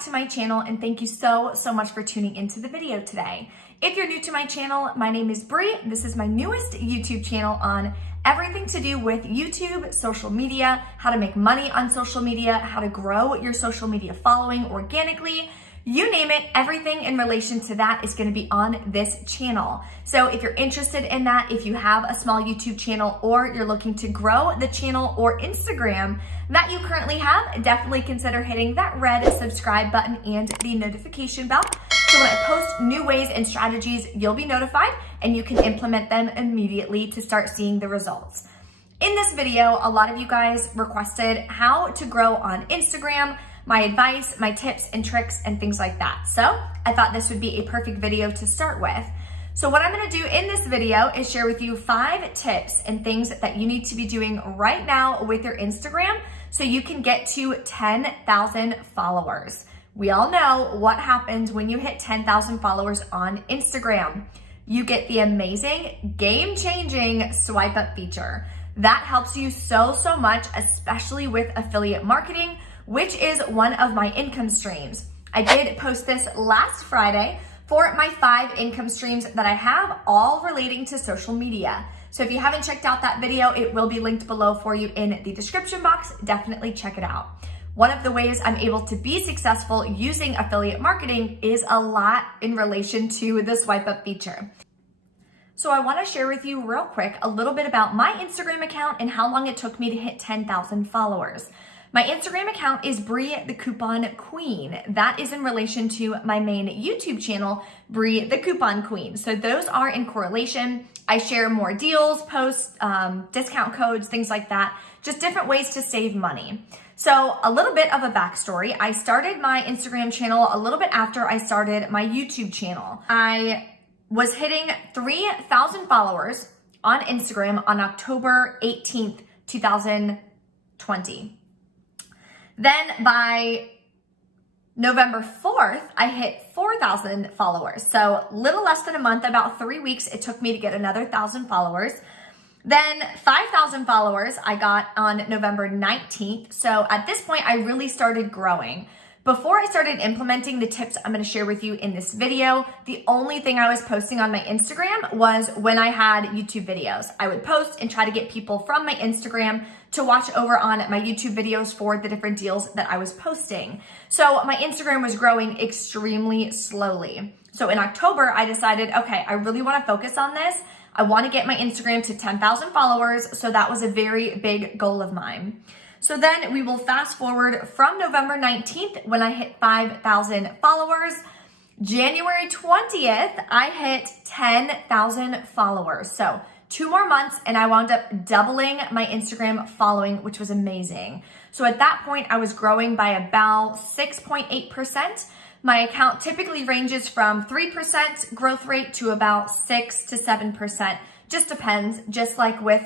back to my channel, and thank you so much for tuning into the video today. If you're new to my channel, my name is Bree. This is my newest YouTube channel on everything to do with YouTube, social media, how to make money on social media, how to grow your social media following organically. You name it, everything in relation to that is going to be on this channel. So if you're interested in that, if you have a small YouTube channel or you're looking to grow the channel or Instagram that you currently have, definitely consider hitting that red subscribe button and the notification bell. So when I post new ways and strategies, you'll be notified and you can implement them immediately to start seeing the results. In this video, a lot of you guys requested how to grow on Instagram, my advice, my tips and tricks and things like that. So I thought this would be a perfect video to start with. So what I'm gonna do in this video is share with you 5 tips and things that you need to be doing right now with your Instagram so you can get to 10,000 followers. We all know what happens when you hit 10,000 followers on Instagram. You get the amazing, game-changing swipe up feature. That helps you so much, especially with affiliate marketing, which is one of my income streams. I did post this last Friday for my 5 income streams that I have, all relating to social media. So if you haven't checked out that video, it will be linked below for you in the description box. Definitely check it out. One of the ways I'm able to be successful using affiliate marketing is a lot in relation to the swipe up feature. So I want to share with you real quick a little bit about my Instagram account and how long it took me to hit 10,000 followers. My Instagram account is Bree the Coupon Queen. That is in relation to my main YouTube channel, Bree the Coupon Queen. So those are in correlation. I share more deals, posts, discount codes, things like that. Just different ways to save money. So a little bit of a backstory. I started my Instagram channel a little bit after I started my YouTube channel. I was hitting 3,000 followers on Instagram on October 18th, 2020. Then by November 4th, I hit 4,000 followers. So little less than a month, about 3 weeks, it took me to get another 1,000 followers. Then 5,000 followers I got on November 19th. So at this point, I really started growing. Before I started implementing the tips I'm going to share with you in this video, the only thing I was posting on my Instagram was when I had YouTube videos. I would post and try to get people from my Instagram to watch over on my YouTube videos for the different deals that I was posting. So my Instagram was growing extremely slowly. So in October, I decided, okay, I really want to focus on this. I want to get my Instagram to 10,000 followers. So that was a very big goal of mine. So then we will fast forward from November 19th when I hit 5,000 followers. January 20th, I hit 10,000 followers. So 2 more months and I wound up doubling my Instagram following, which was amazing. So at that point, I was growing by about 6.8%. My account typically ranges from 3% growth rate to about 6 to 7%. Just depends, just like with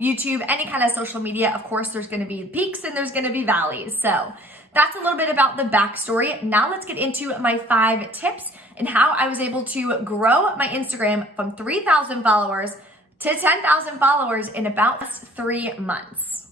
YouTube, any kind of social media, of course, there's gonna be peaks and there's gonna be valleys. So that's a little bit about the backstory. Now let's get into my 5 tips and how I was able to grow my Instagram from 3,000 followers to 10,000 followers in about 3 months.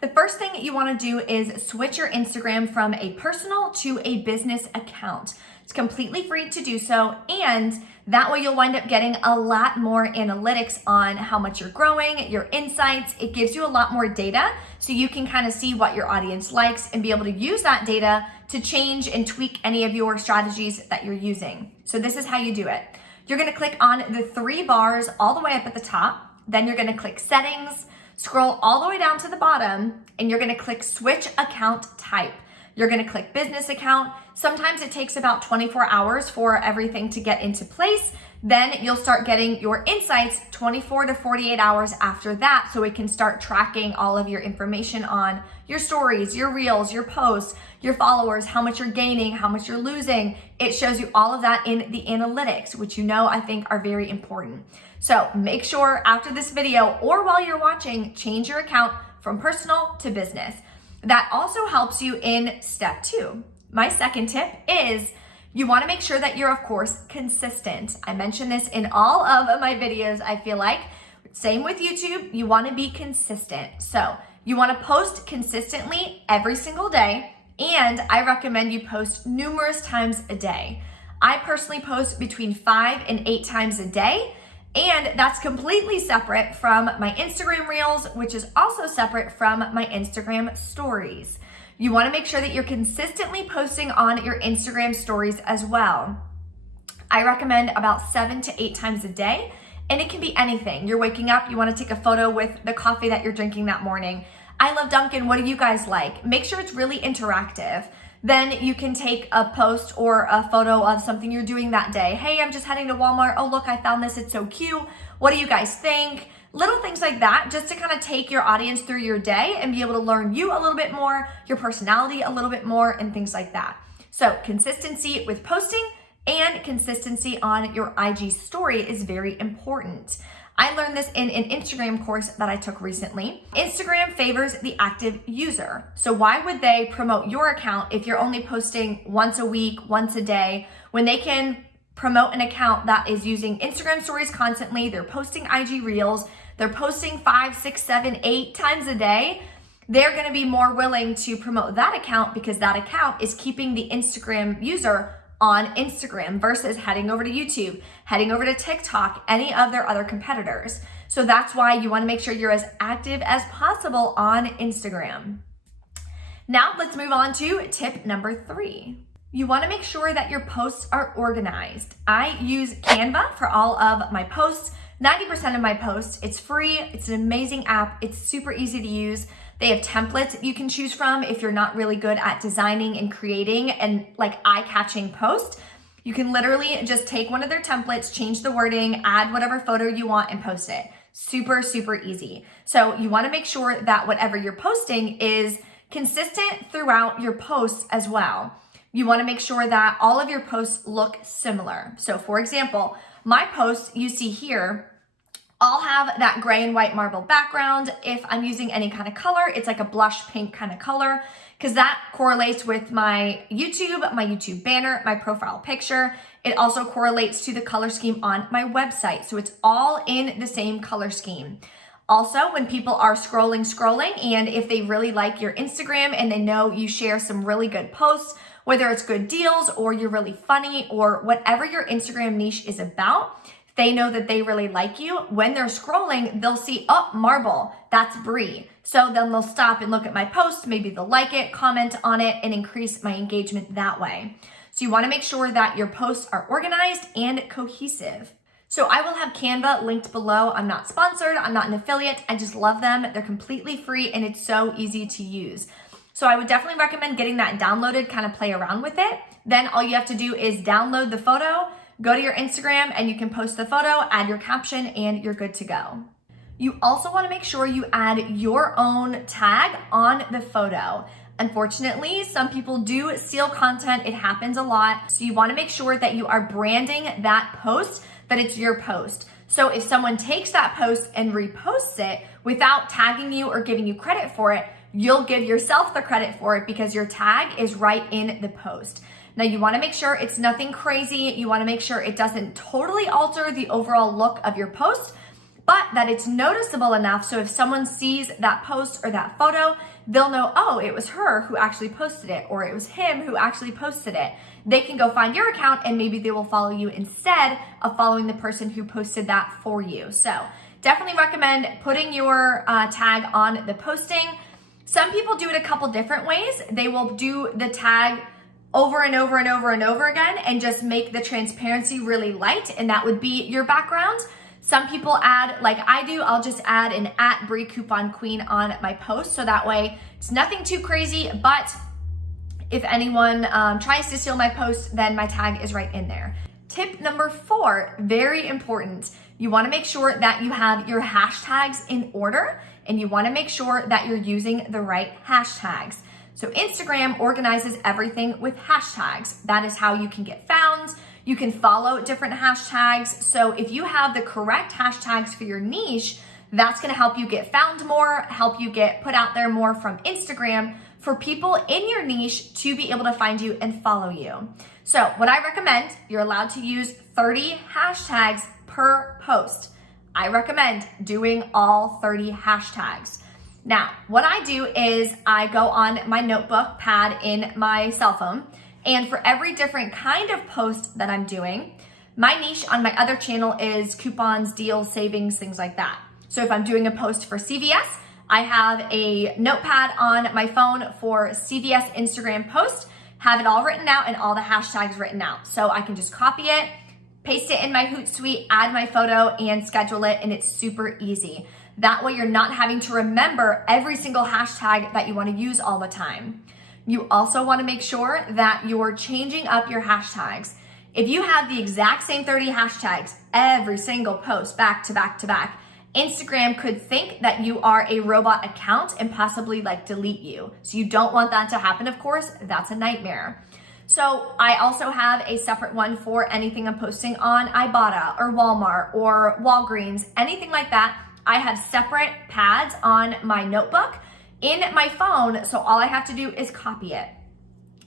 The first thing you wanna do is switch your Instagram from a personal to a business account. It's completely free to do so, and that way you'll wind up getting a lot more analytics on how much you're growing, your insights. It gives you a lot more data so you can kind of see what your audience likes and be able to use that data to change and tweak any of your strategies that you're using. So this is how you do it. You're gonna click on the 3 bars all the way up at the top. Then you're gonna click settings, scroll all the way down to the bottom, and you're gonna click switch account type. You're gonna click business account. Sometimes it takes about 24 hours for everything to get into place. Then you'll start getting your insights 24 to 48 hours after that, so it can start tracking all of your information on your stories, your reels, your posts, your followers, how much you're gaining, how much you're losing. It shows you all of that in the analytics, which you know I think are very important. So make sure after this video or while you're watching, change your account from personal to business. That also helps you in step 2. My second tip is you want to make sure that you're, of course, consistent. I mention this in all of my videos, I feel like. Same with YouTube, you want to be consistent. So you want to post consistently every single day And I recommend you post numerous times a day. I personally post between 5 and 8 times a day, and that's completely separate from my Instagram Reels, which is also separate from my Instagram Stories. You wanna make sure that you're consistently posting on your Instagram Stories as well. I recommend about 7 to 8 times a day, and it can be anything. You're waking up, you wanna take a photo with the coffee that you're drinking that morning. I love Dunkin', what do you guys like? Make sure it's really interactive. Then you can take a post or a photo of something you're doing that day. Hey, I'm just heading to Walmart. Oh, look, I found this, it's so cute. What do you guys think? Little things like that, just to kind of take your audience through your day and be able to learn you a little bit more, your personality a little bit more, and things like that. So consistency with posting and consistency on your IG story is very important. I learned this in an Instagram course that I took recently. Instagram favors the active user. So why would they promote your account if you're only posting once a week, once a day, when they can promote an account that is using Instagram stories constantly, they're posting IG Reels, they're posting 5, 6, 7, 8 times a day? They're gonna be more willing to promote that account because that account is keeping the Instagram user on Instagram versus heading over to YouTube, heading over to TikTok, any of their other competitors. So that's why you wanna make sure you're as active as possible on Instagram. Now let's move on to tip number 3. You wanna make sure that your posts are organized. I use Canva for all of my posts, 90% of my posts. It's free, it's an amazing app, it's super easy to use. They have templates you can choose from if you're not really good at designing and creating and like eye-catching posts. You can literally just take one of their templates, change the wording, add whatever photo you want and post it. Super, super easy. So you wanna make sure that whatever you're posting is consistent throughout your posts as well. You wanna make sure that all of your posts look similar. So for example, my posts you see here all have that gray and white marble background. If I'm using any kind of color, it's like a blush pink kind of color because that correlates with my YouTube banner, my profile picture. It also correlates to the color scheme on my website. So it's all in the same color scheme. Also, when people are scrolling, and if they really like your Instagram and they know you share some really good posts, whether it's good deals or you're really funny or whatever your Instagram niche is about, they know that they really like you. When they're scrolling, they'll see, oh, marble, that's Bree. So then they'll stop and look at my post, maybe they'll like it, comment on it, and increase my engagement that way. So you wanna make sure that your posts are organized and cohesive. So I will have Canva linked below. I'm not sponsored, I'm not an affiliate, I just love them. They're completely free and it's so easy to use. So I would definitely recommend getting that downloaded, kind of play around with it. Then all you have to do is download the photo, go to your Instagram and you can post the photo, add your caption, and you're good to go. You also wanna make sure you add your own tag on the photo. Unfortunately, some people do steal content. It happens a lot. So you wanna make sure that you are branding that post, that it's your post. So if someone takes that post and reposts it without tagging you or giving you credit for it, you'll give yourself the credit for it because your tag is right in the post. Now you wanna make sure it's nothing crazy. You wanna make sure it doesn't totally alter the overall look of your post, but that it's noticeable enough so if someone sees that post or that photo, they'll know, oh, it was her who actually posted it, or it was him who actually posted it. They can go find your account and maybe they will follow you instead of following the person who posted that for you. So definitely recommend putting your tag on the posting. Some people do it a couple different ways. They will do the tag over and over and over and over again and just make the transparency really light, and that would be your background. Some people add, like I do, I'll just add an @Bree Coupon Queen on my post, so that way it's nothing too crazy, but if anyone tries to steal my post, then my tag is right in there. Tip number 4, very important. You wanna make sure that you have your hashtags in order, and you wanna make sure that you're using the right hashtags. So Instagram organizes everything with hashtags. That is how you can get found. You can follow different hashtags. So if you have the correct hashtags for your niche, that's gonna help you get found more, help you get put out there more from Instagram for people in your niche to be able to find you and follow you. So what I recommend, you're allowed to use 30 hashtags per post. I recommend doing all 30 hashtags. Now, what I do is I go on my notebook pad in my cell phone, and for every different kind of post that I'm doing, my niche on my other channel is coupons, deals, savings, things like that. So if I'm doing a post for CVS, I have a notepad on my phone for CVS Instagram post, have it all written out and all the hashtags written out. So I can just copy it, paste it in my Hootsuite, add my photo, and schedule it, and it's super easy. That way you're not having to remember every single hashtag that you want to use all the time. You also want to make sure that you're changing up your hashtags. If you have the exact same 30 hashtags every single post back to back to back, Instagram could think that you are a robot account and possibly like delete you. So you don't want that to happen, of course. That's a nightmare. So I also have a separate one for anything I'm posting on Ibotta or Walmart or Walgreens, anything like that. I have separate pads on my notebook in my phone, so all I have to do is copy it.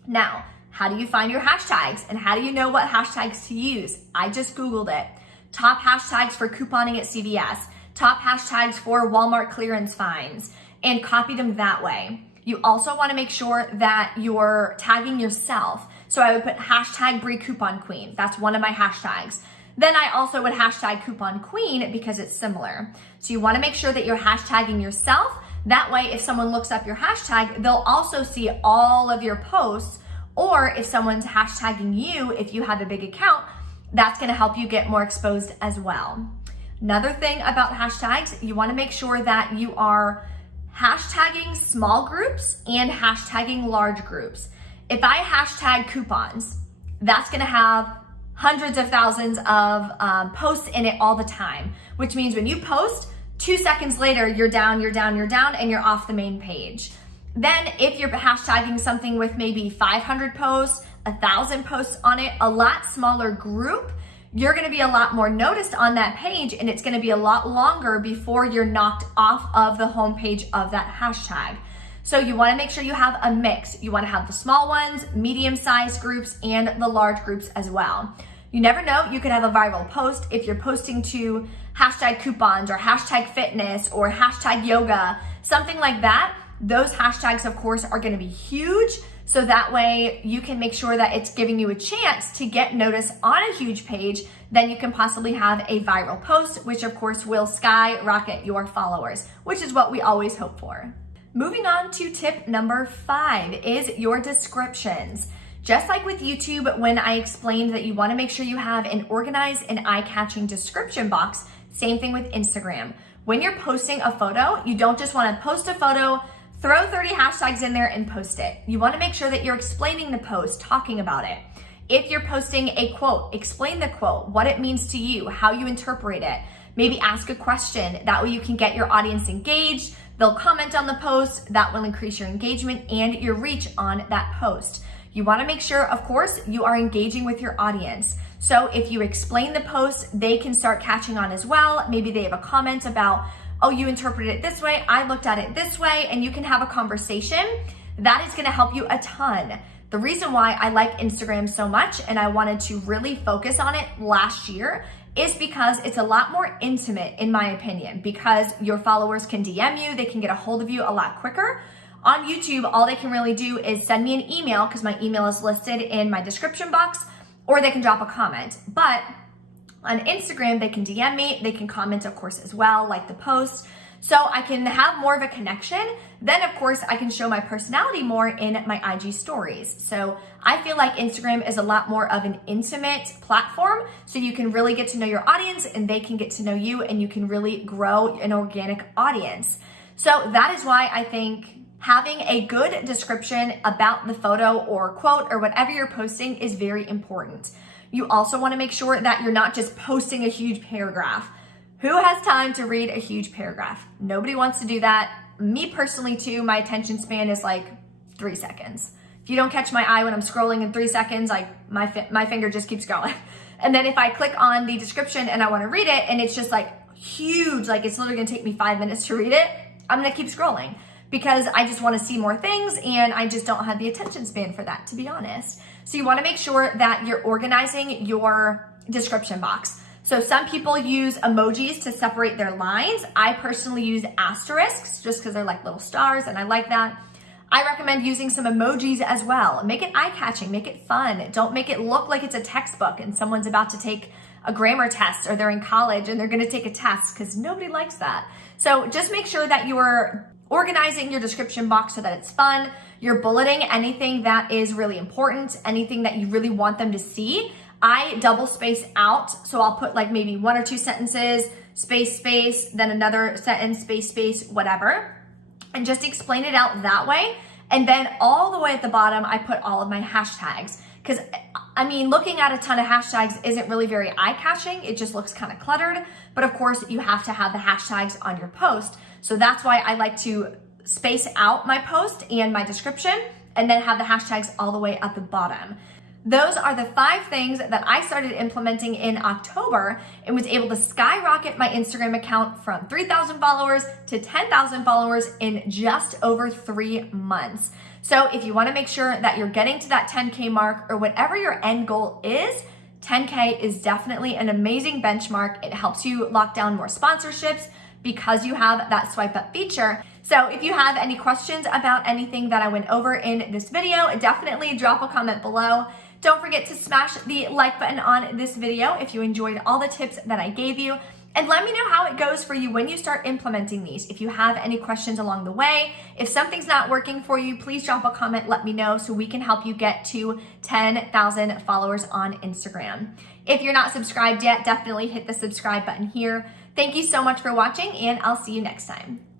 Now, how do you find your hashtags and how do you know what hashtags to use? I just Googled it. Top hashtags for couponing at CVS, top hashtags for Walmart clearance finds, and copy them that way. You also want to make sure that you're tagging yourself. So I would put hashtag Brie Coupon Queen. That's one of my hashtags. Then I also would hashtag Coupon Queen because it's similar. So you want to make sure that you're hashtagging yourself. That way, if someone looks up your hashtag, they'll also see all of your posts. Or if someone's hashtagging you, if you have a big account, that's going to help you get more exposed as well. Another thing about hashtags, you want to make sure that you are hashtagging small groups and hashtagging large groups. If I hashtag coupons, that's going to have hundreds of thousands of posts in it all the time, which means when you post, 2 seconds later, you're down, and you're off the main page. Then if you're hashtagging something with maybe 500 posts, 1,000 posts on it, a lot smaller group, you're gonna be a lot more noticed on that page, and it's gonna be a lot longer before you're knocked off of the homepage of that hashtag. So you wanna make sure you have a mix. You wanna have the small ones, medium-sized groups, and the large groups as well. You never know, you could have a viral post if you're posting to hashtag coupons or hashtag fitness or hashtag yoga, something like that. Those hashtags, of course, are gonna be huge. So that way you can make sure that it's giving you a chance to get noticed on a huge page. Then you can possibly have a viral post, which of course will skyrocket your followers, which is what we always hope for. Moving on to tip number 5 is your descriptions. Just like with YouTube, when I explained that you want to make sure you have an organized and eye-catching description box, same thing with Instagram. When you're posting a photo, you don't just want to post a photo, throw 30 hashtags in there and post it. You want to make sure that you're explaining the post, talking about it. If you're posting a quote, explain the quote, what it means to you, how you interpret it. Maybe ask a question. That way you can get your audience engaged. They'll comment on the post. That will increase your engagement and your reach on that post. You want to make sure, of course, you are engaging with your audience. So if you explain the post, they can start catching on as well. Maybe they have a comment about, oh, you interpreted it this way, I looked at it this way, and you can have a conversation. That is going to help you a ton. The reason why I like Instagram so much and I wanted to really focus on it last year is because it's a lot more intimate, in my opinion, because your followers can DM you, they can get a hold of you a lot quicker. On YouTube, all they can really do is send me an email because my email is listed in my description box, or they can drop a comment. But on Instagram, they can DM me, they can comment, of course, as well, like the post. So I can have more of a connection. Then, of course, I can show my personality more in my IG stories. So I feel like Instagram is a lot more of an intimate platform. So you can really get to know your audience and they can get to know you, and you can really grow an organic audience. So that is why I think having a good description about the photo or quote or whatever you're posting is very important. You also want to make sure that you're not just posting a huge paragraph. Who has time to read a huge paragraph? Nobody wants to do that. Me personally too, my attention span is like 3 seconds. If you don't catch my eye when I'm scrolling in 3 seconds, like my finger just keeps going. And then if I click on the description and I want to read it and it's just like huge, like it's literally gonna take me 5 minutes to read it, I'm gonna keep scrolling because I just want to see more things and I just don't have the attention span for that, to be honest. So you want to make sure that you're organizing your description box. So some people use emojis to separate their lines. I personally use asterisks just because they're like little stars and I like that. I recommend using some emojis as well. Make it eye-catching, make it fun. Don't make it look like it's a textbook and someone's about to take a grammar test or they're in college and they're gonna take a test, because nobody likes that. So just make sure that you're organizing your description box so that it's fun. You're bulleting anything that is really important, anything that you really want them to see. I double space out, so I'll put like maybe 1 or 2 sentences, space, space, then another sentence, space, space, whatever, and just explain it out that way. And then all the way at the bottom, I put all of my hashtags, because I mean, looking at a ton of hashtags isn't really very eye-catching. It just looks kind of cluttered. But of course, you have to have the hashtags on your post. So that's why I like to space out my post and my description and then have the hashtags all the way at the bottom. Those are the 5 things that I started implementing in October and was able to skyrocket my Instagram account from 3,000 followers to 10,000 followers in just over 3 months. So if you want to make sure that you're getting to that 10K mark or whatever your end goal is, 10K is definitely an amazing benchmark. It helps you lock down more sponsorships because you have that swipe up feature. So if you have any questions about anything that I went over in this video, definitely drop a comment below. Don't forget to smash the like button on this video if you enjoyed all the tips that I gave you. And let me know how it goes for you when you start implementing these. If you have any questions along the way, if something's not working for you, please drop a comment, let me know so we can help you get to 10,000 followers on Instagram. If you're not subscribed yet, definitely hit the subscribe button here. Thank you so much for watching, and I'll see you next time.